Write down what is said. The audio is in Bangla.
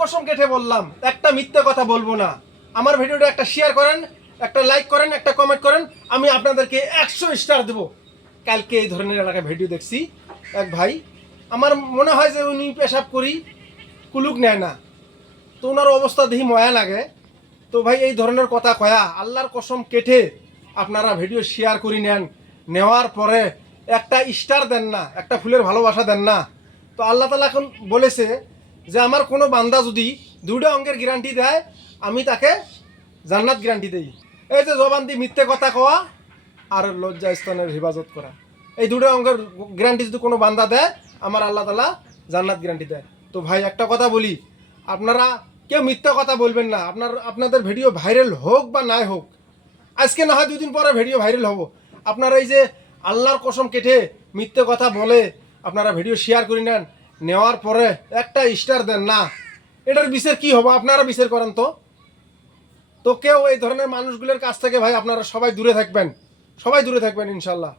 কসম কেটে বললাম একটা মিথ্যে কথা বলবো না। আমার ভিডিওটা একটা শেয়ার করেন, একটা লাইক করেন, একটা কমেন্ট করেন, আমি আপনাদেরকে 100 স্টার দেবো। কালকে এই ধরনের এলাকায় ভিডিও দেখছি এক ভাই, আমার মনে হয় যে উনি পেশাব করি কুলুক নেয় না, তো ওনার অবস্থা দেখি ময়া লাগে। তো ভাই এই ধরনের কথা কয়া আল্লাহর কসম কেটে আপনারা ভিডিও শেয়ার করে নেন, নেওয়ার পরে একটা স্টার দেন না, একটা ফুলের ভালোবাসা দেন না। তো আল্লাহ তাআলা এখন বলেছে যে আমার কোনো বান্দা যদি দুইটা অঙ্কের গ্যারান্টি দেয় আমি তাকে জান্নাত গ্যারান্টি দেই। এই যে জবান দিয়ে মিথ্যে কথা কওয়া আর লজ্জা স্থানের হেফাজত করা, এই দুটো অঙ্কের গ্যারান্টি যদি কোনো বান্দা দেয় আমার আল্লাহ তাআলা জান্নাত গ্যারান্টি দেয়। তো ভাই একটা কথা বলি, আপনারা কেউ মিথ্যা কথা বলবেন না। আপনাদের ভিডিও ভাইরাল হোক বা নাই হোক, আজকে না হয় 2 দিন পরে ভিডিও ভাইরাল হবো, আপনারা এই যে আল্লাহর কসম কেটে মিথ্যে কথা বলে আপনারা ভিডিও শেয়ার করে নেন, নেওয়ার পরে একটা স্টার দেন না, এটার বিচার কি হবে আপনারা বিচার করেন। তো কেউ এই ধরনের মানুষগুলোর কাছ থেকে ভাই আপনারা সবাই দূরে থাকবেন, সবাই দূরে থাকবেন ইনশাল্লাহ।